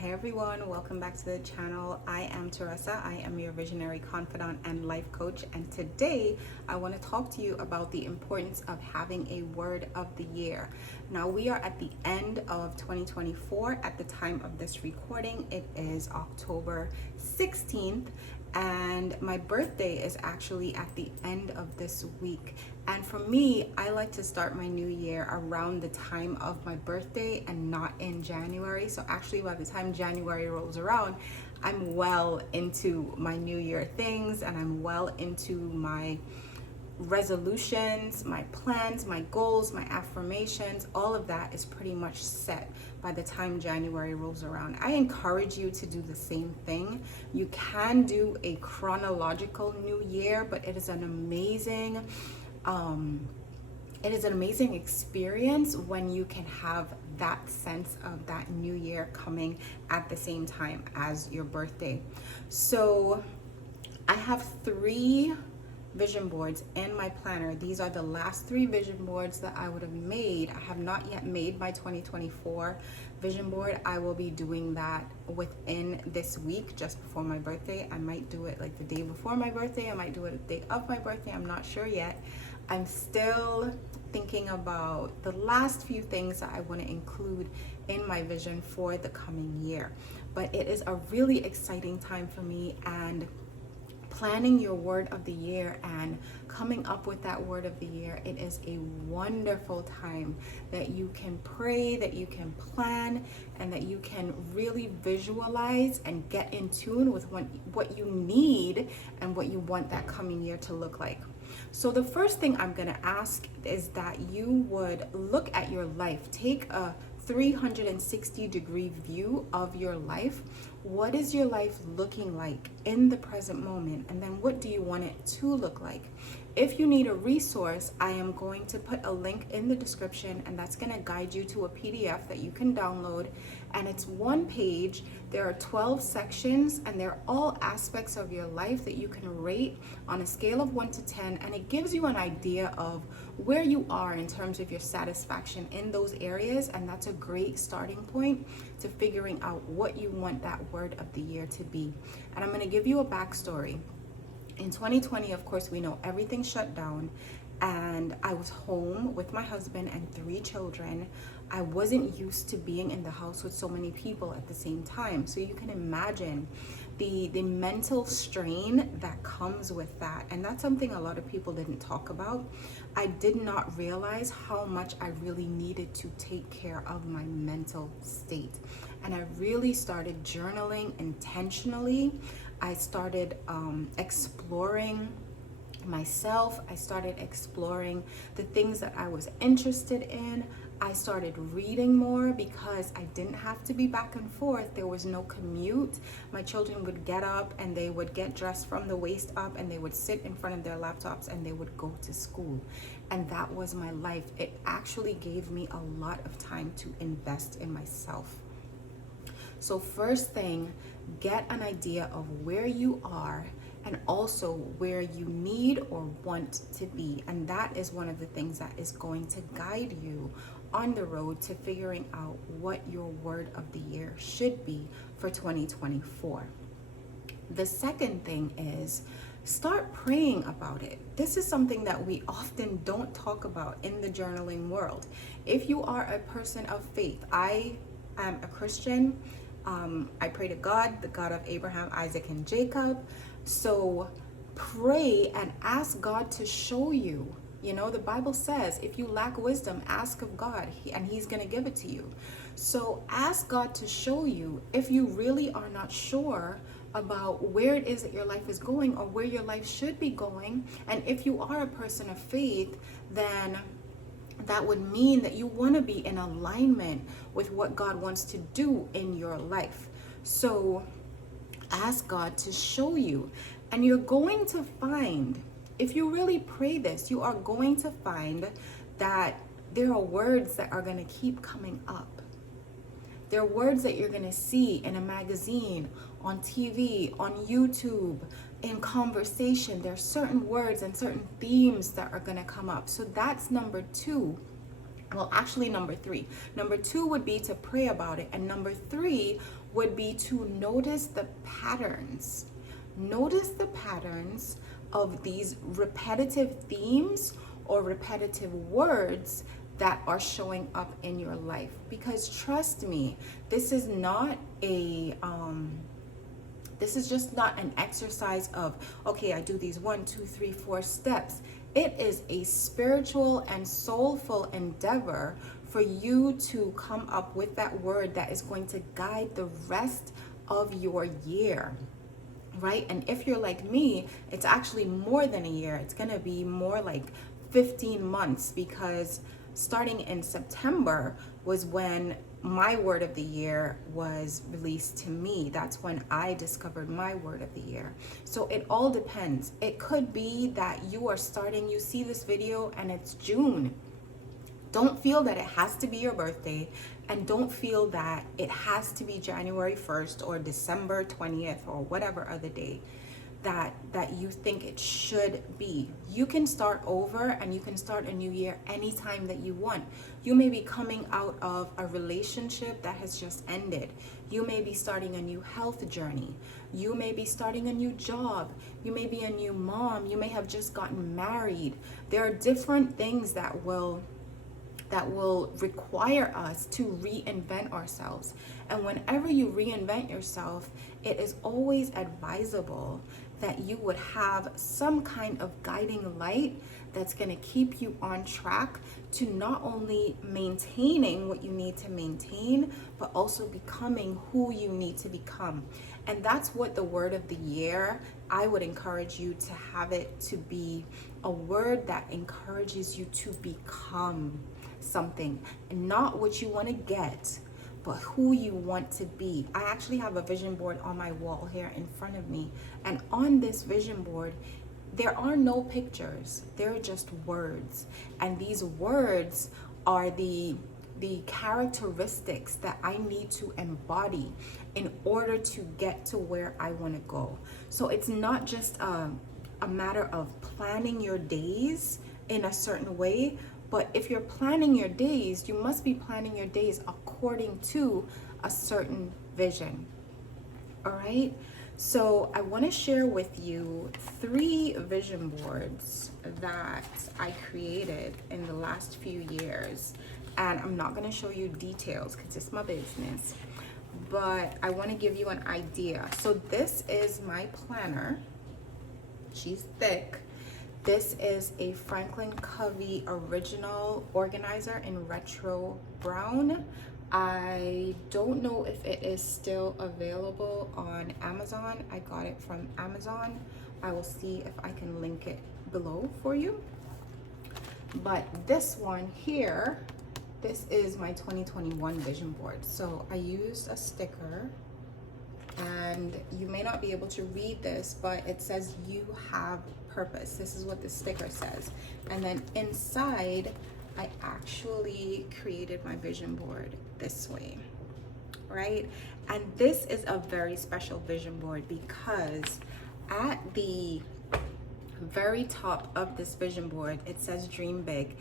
Hi everyone, welcome back to the channel. I am Térésa. I am your visionary confidant and life coach, and today I want to talk to you about the importance of having a word of the year. Now we are at the end of 2024 at the time of this recording. It is October 16th and my birthday is actually at the end of this week. And for me, I like to start my new year around the time of my birthday and not in January. So actually by the time January rolls around, I'm well into my new year things and I'm well into my resolutions, my plans, my goals, my affirmations. All of that is pretty much set by the time January rolls around. I encourage you to do the same thing. You can do a chronological new year, but it is an amazing experience when you can have that sense of that new year coming at the same time as your birthday. So I have 3 vision boards in my planner. These are the last 3 vision boards that I would have made. I have not yet made my 2024 vision board. I will be doing that within this week, just before my birthday. I might do it like the day before my birthday. I might do it the day of my birthday. I'm not sure yet. I'm still thinking about the last few things that I want to include in my vision for the coming year. But it is a really exciting time for me, and planning your word of the year and coming up with that word of the year, it is a wonderful time that you can pray, that you can plan, and that you can really visualize and get in tune with what you need and what you want that coming year to look like. So the first thing I'm going to ask is that you would look at your life. Take a 360-degree view of your life. What is your life looking like in the present moment? And then what do you want it to look like? If you need a resource, I am going to put a link in the description, and that's going to guide you to a PDF that you can download. And it's 1 page. There are 12 sections, and they're all aspects of your life that you can rate on a scale of 1 to 10. And it gives you an idea of where you are in terms of your satisfaction in those areas. And that's a great starting point to figuring out what you want that word of the year to be. And I'm going to give you a backstory. In 2020, of course, we know everything shut down, and I was home with my husband and 3 children. I wasn't used to being in the house with so many people at the same time. So you can imagine the mental strain that comes with that. And that's something a lot of people didn't talk about. I did not realize how much I really needed to take care of my mental state. And I really started journaling intentionally. I started exploring myself. I started exploring the things that I was interested in. I started reading more because I didn't have to be back and forth. There was no commute. My children would get up and they would get dressed from the waist up, and they would sit in front of their laptops and they would go to school. And that was my life. It actually gave me a lot of time to invest in myself. So first thing, get an idea of where you are and also where you need or want to be. And that is one of the things that is going to guide you on the road to figuring out what your word of the year should be for 2024. The second thing is start praying about it. This is something that we often don't talk about in the journaling world. If you are a person of faith, I am a Christian. I pray to God, the God of Abraham, Isaac, and Jacob. So pray and ask God to show you. You know, the Bible says, if you lack wisdom, ask of God, and He's going to give it to you. So ask God to show you if you really are not sure about where it is that your life is going or where your life should be going. And if you are a person of faith, then that would mean that you want to be in alignment with what God wants to do in your life. So ask God to show you. And you're going to find, if you really pray this, you are going to find that there are words that are going to keep coming up. There are words that you're going to see in a magazine, on TV, on YouTube, in conversation. There are certain words and certain themes that are going to come up. So that's number 2. Well, actually, number 3. Number 2 would be to pray about it. And number 3 would be to notice the patterns. Notice the patterns of these repetitive themes or repetitive words that are showing up in your life. Because trust me, this is not this is just not an exercise of, okay, I do these 1, 2, 3, 4 steps. It is a spiritual and soulful endeavor for you to come up with that word that is going to guide the rest of your year, right? And if you're like me, it's actually more than a year. It's going to be more like 15 months, because starting in September was when my word of the year was released to me. That's when I discovered my word of the year. So it all depends. It could be that you are starting, you see this video and it's June. Don't feel that it has to be your birthday, and don't feel that it has to be January 1st or December 20th or whatever other day that you think it should be. You can start over, and you can start a new year anytime that you want. You may be coming out of a relationship that has just ended. You may be starting a new health journey. You may be starting a new job. You may be a new mom. You may have just gotten married. There are different things that will require us to reinvent ourselves. And whenever you reinvent yourself, it is always advisable that you would have some kind of guiding light that's going to keep you on track to not only maintaining what you need to maintain, but also becoming who you need to become. And that's what the word of the year, I would encourage you to have it to be a word that encourages you to become something, and not what you want to get, but who you want to be. I actually have a vision board on my wall here in front of me, and on this vision board there are no pictures, there are just words, and these words are the characteristics that I need to embody in order to get to where I want to go. So it's not just a matter of planning your days in a certain way, but if you're planning your days, you must be planning your days according to a certain vision. All right? So I want to share with you 3 vision boards that I created in the last few years. And I'm not going to show you details because it's my business, but I want to give you an idea. So this is my planner. She's thick. This is a Franklin Covey original organizer in retro brown. I don't know if it is still available on Amazon. I got it from Amazon. I will see if I can link it below for you. But this one here, this is my 2021 vision board. So I used a sticker, and you may not be able to read this, but it says you have purpose. This is what the sticker says. And then inside, I actually created my vision board this way, right? And this is a very special vision board because at the very top of this vision board, it says dream big.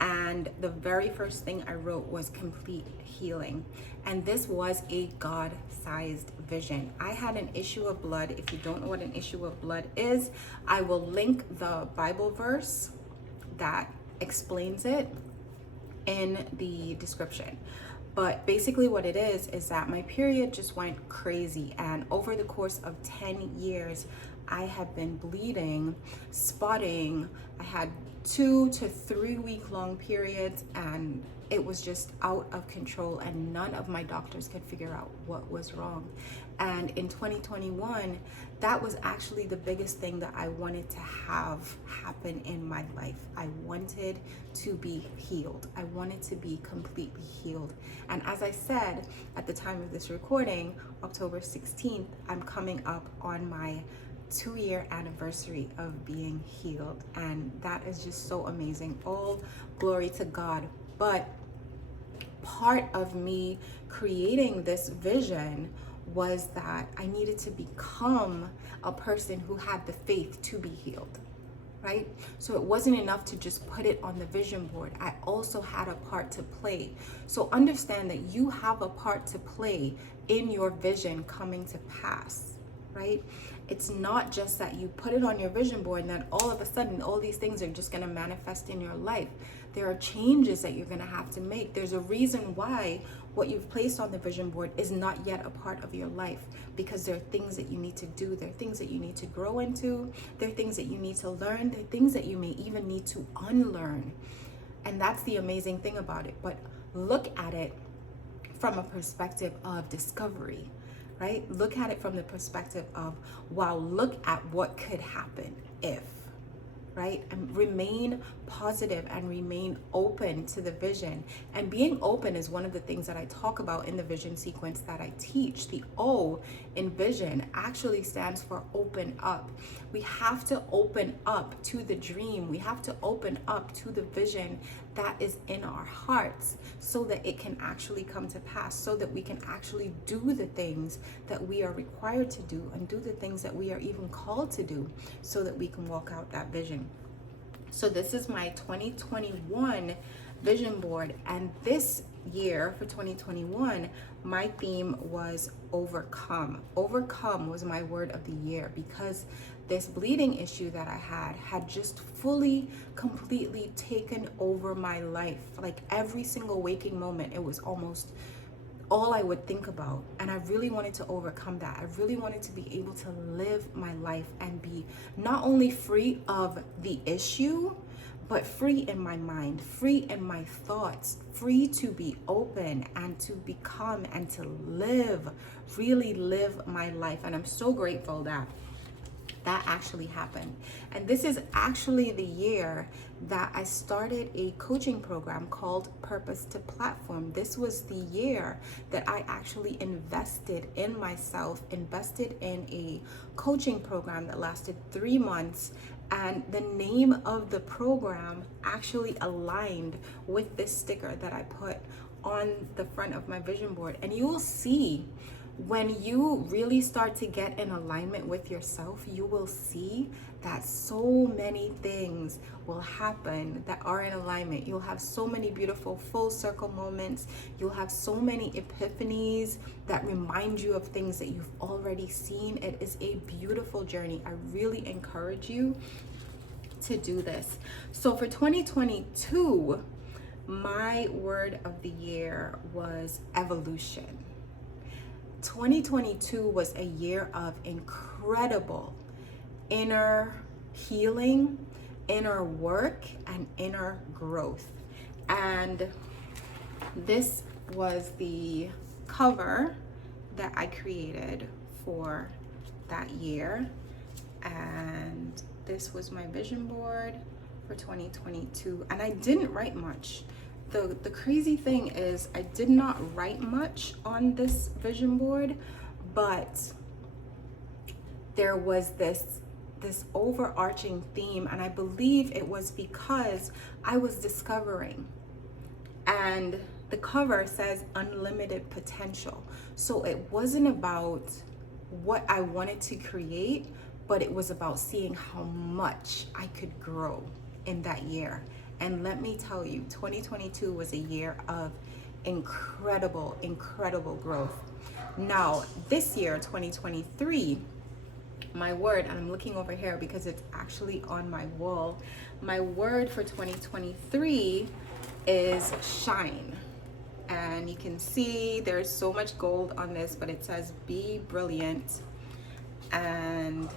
And the very first thing I wrote was complete healing. And this was a God-sized vision. I had an issue of blood. If you don't know what an issue of blood is, I will link the Bible verse that explains it in the description. But basically what it is that my period just went crazy. And over the course of 10 years, I have been bleeding, spotting. I had 2 to 3 week long periods, and it was just out of control, and none of my doctors could figure out what was wrong. And in 2021, that was actually the biggest thing that I wanted to have happen in my life. I wanted to be healed. I wanted to be completely healed. And as I said at the time of this recording, October 16th, I'm coming up on my 2-year anniversary of being healed, and that is just so amazing. All glory to God. But part of me creating this vision was that I needed to become a person who had the faith to be healed. right? So it wasn't enough to just put it on the vision board. I also had a part to play. So understand that you have a part to play in your vision coming to pass, right? It's not just that you put it on your vision board and then all of a sudden all these things are just going to manifest in your life. There are changes that you're going to have to make. There's a reason why what you've placed on the vision board is not yet a part of your life, because there are things that you need to do. There are things that you need to grow into. There are things that you need to learn. There are things that you may even need to unlearn. And that's the amazing thing about it. But look at it from a perspective of discovery, right? Look at it from the perspective of, wow, look at what could happen if, right? And remain positive and remain open to the vision. And being open is one of the things that I talk about in the vision sequence that I teach. The O in vision actually stands for open up. We have to open up to the dream. We have to open up to the vision that is in our hearts so that it can actually come to pass, so that we can actually do the things that we are required to do and do the things that we are even called to do so that we can walk out that vision. So this is my 2021 vision board, and this year for 2021 my theme was overcome. Overcome was my word of the year, because this bleeding issue that I had just fully, completely taken over my life. Like every single waking moment, it was almost all I would think about. And I really wanted to overcome that. I really wanted to be able to live my life and be not only free of the issue, but free in my mind, free in my thoughts, free to be open and to become and to live, really live my life. And I'm so grateful that that actually happened. And this is actually the year that I started a coaching program called Purpose to Platform. This was the year that I actually invested in myself, invested in a coaching program that lasted 3 months. And the name of the program actually aligned with this sticker that I put on the front of my vision board. And you will see, when you really start to get in alignment with yourself, you will see that so many things will happen that are in alignment. You'll have so many beautiful full circle moments. You'll have so many epiphanies that remind you of things that you've already seen. It is a beautiful journey. I really encourage you to do this. So for 2022, my word of the year was evolution. 2022 was a year of incredible inner healing, inner work, and inner growth. And this was the cover that I created for that year. And this was my vision board for 2022. And I didn't write much. The crazy thing is, I did not write much on this vision board, but there was this overarching theme, and I believe it was because I was discovering. And the cover says unlimited potential. So it wasn't about what I wanted to create, but it was about seeing how much I could grow in that year. And let me tell you, 2022 was a year of incredible, incredible growth. Now, this year, 2023, my word, and I'm looking over here because it's actually on my wall. My word for 2023 is shine. And you can see there's so much gold on this, but it says be brilliant. And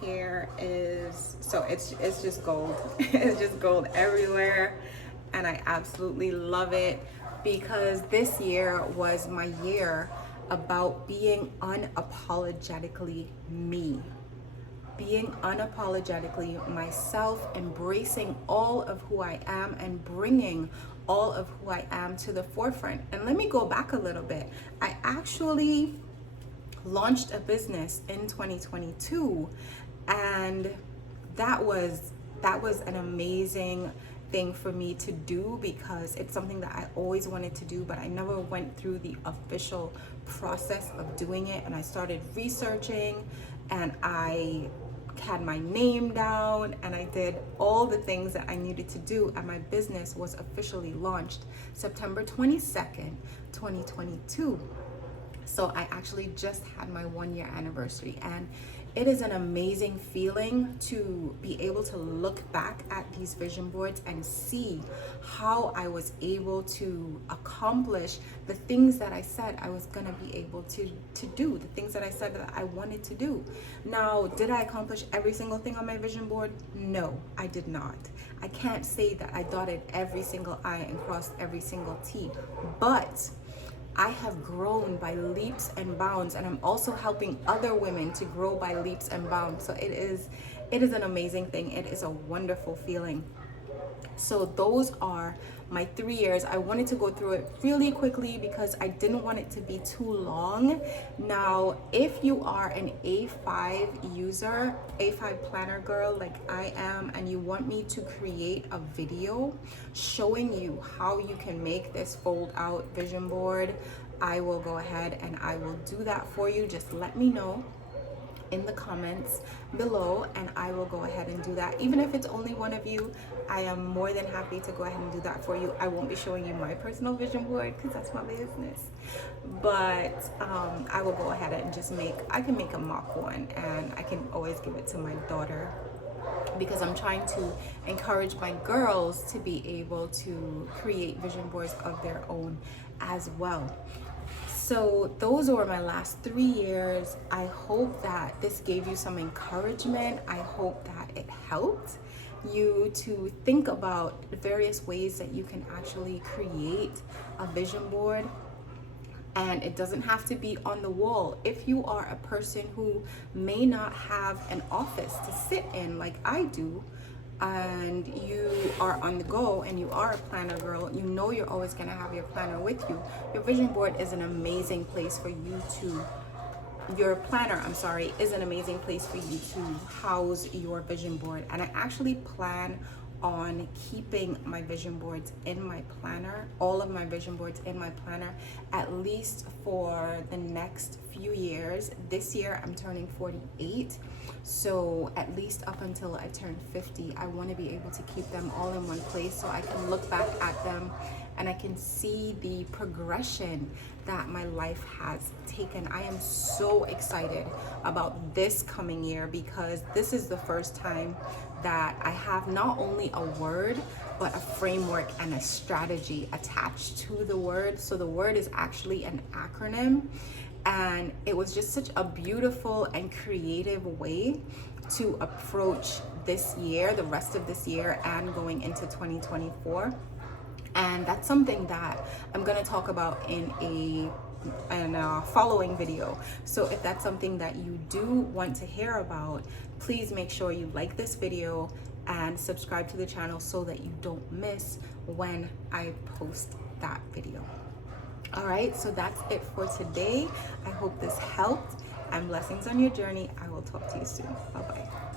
here is, so it's just gold. It's just gold everywhere, and I absolutely love it, because this year was my year about being unapologetically me, being unapologetically myself, embracing all of who I am and bringing all of who I am to the forefront. And let me go back a little bit. I actually launched a business in 2022, and that was an amazing thing for me to do, because it's something that I always wanted to do, but I never went through the official process of doing it. And I started researching, and I had my name down, and I did all the things that I needed to do, and my business was officially launched September 22nd, 2022. So I actually just had my 1 year anniversary, and it is an amazing feeling to be able to look back at these vision boards and see how I was able to accomplish the things that I said I was gonna be able to do, the things that I said that I wanted to do. Now, did I accomplish every single thing on my vision board? No, I did not. I can't say that I dotted every single I and crossed every single T, but I have grown by leaps and bounds, and I'm also helping other women to grow by leaps and bounds. So it is an amazing thing. It is a wonderful feeling. So those are my 3 years. I wanted to go through it really quickly because I didn't want it to be too long. Now, if you are an A5 user, A5 planner girl like I am, and you want me to create a video showing you how you can make this fold out vision board, I will go ahead and I will do that for you. Just let me know in the comments below, and I will go ahead and do that. Even if it's only one of you, I am more than happy to go ahead and do that for you. I won't be showing you my personal vision board because that's my business, but I will go ahead and just I can make a mock one, and I can always give it to my daughter, because I'm trying to encourage my girls to be able to create vision boards of their own as well. So those were my last 3 years. I hope that this gave you some encouragement. I hope that it helped you to think about the various ways that you can actually create a vision board. And it doesn't have to be on the wall. If you are a person who may not have an office to sit in like I do, and you are on the go and you are a planner girl, you know you're always going to have your planner with you. Your vision board is an amazing place for you to, your planner, I'm sorry, is an amazing place for you to house your vision board. And I actually plan on keeping my vision boards in my planner, all of my vision boards in my planner, at least for the next few years. This year I'm turning 48, so at least up until I turn 50, I want to be able to keep them all in one place so I can look back at them and I can see the progression that my life has taken. I am so excited about this coming year because this is the first time that I have not only a word, but a framework and a strategy attached to the word. So the word is actually an acronym, and it was just such a beautiful and creative way to approach this year, the rest of this year, and going into 2024. And that's something that I'm going to talk about in a following video. So if that's something that you do want to hear about, please make sure you like this video and subscribe to the channel so that you don't miss when I post that video. All right, so that's it for today. I hope this helped, and blessings on your journey. I will talk to you soon. Bye-bye.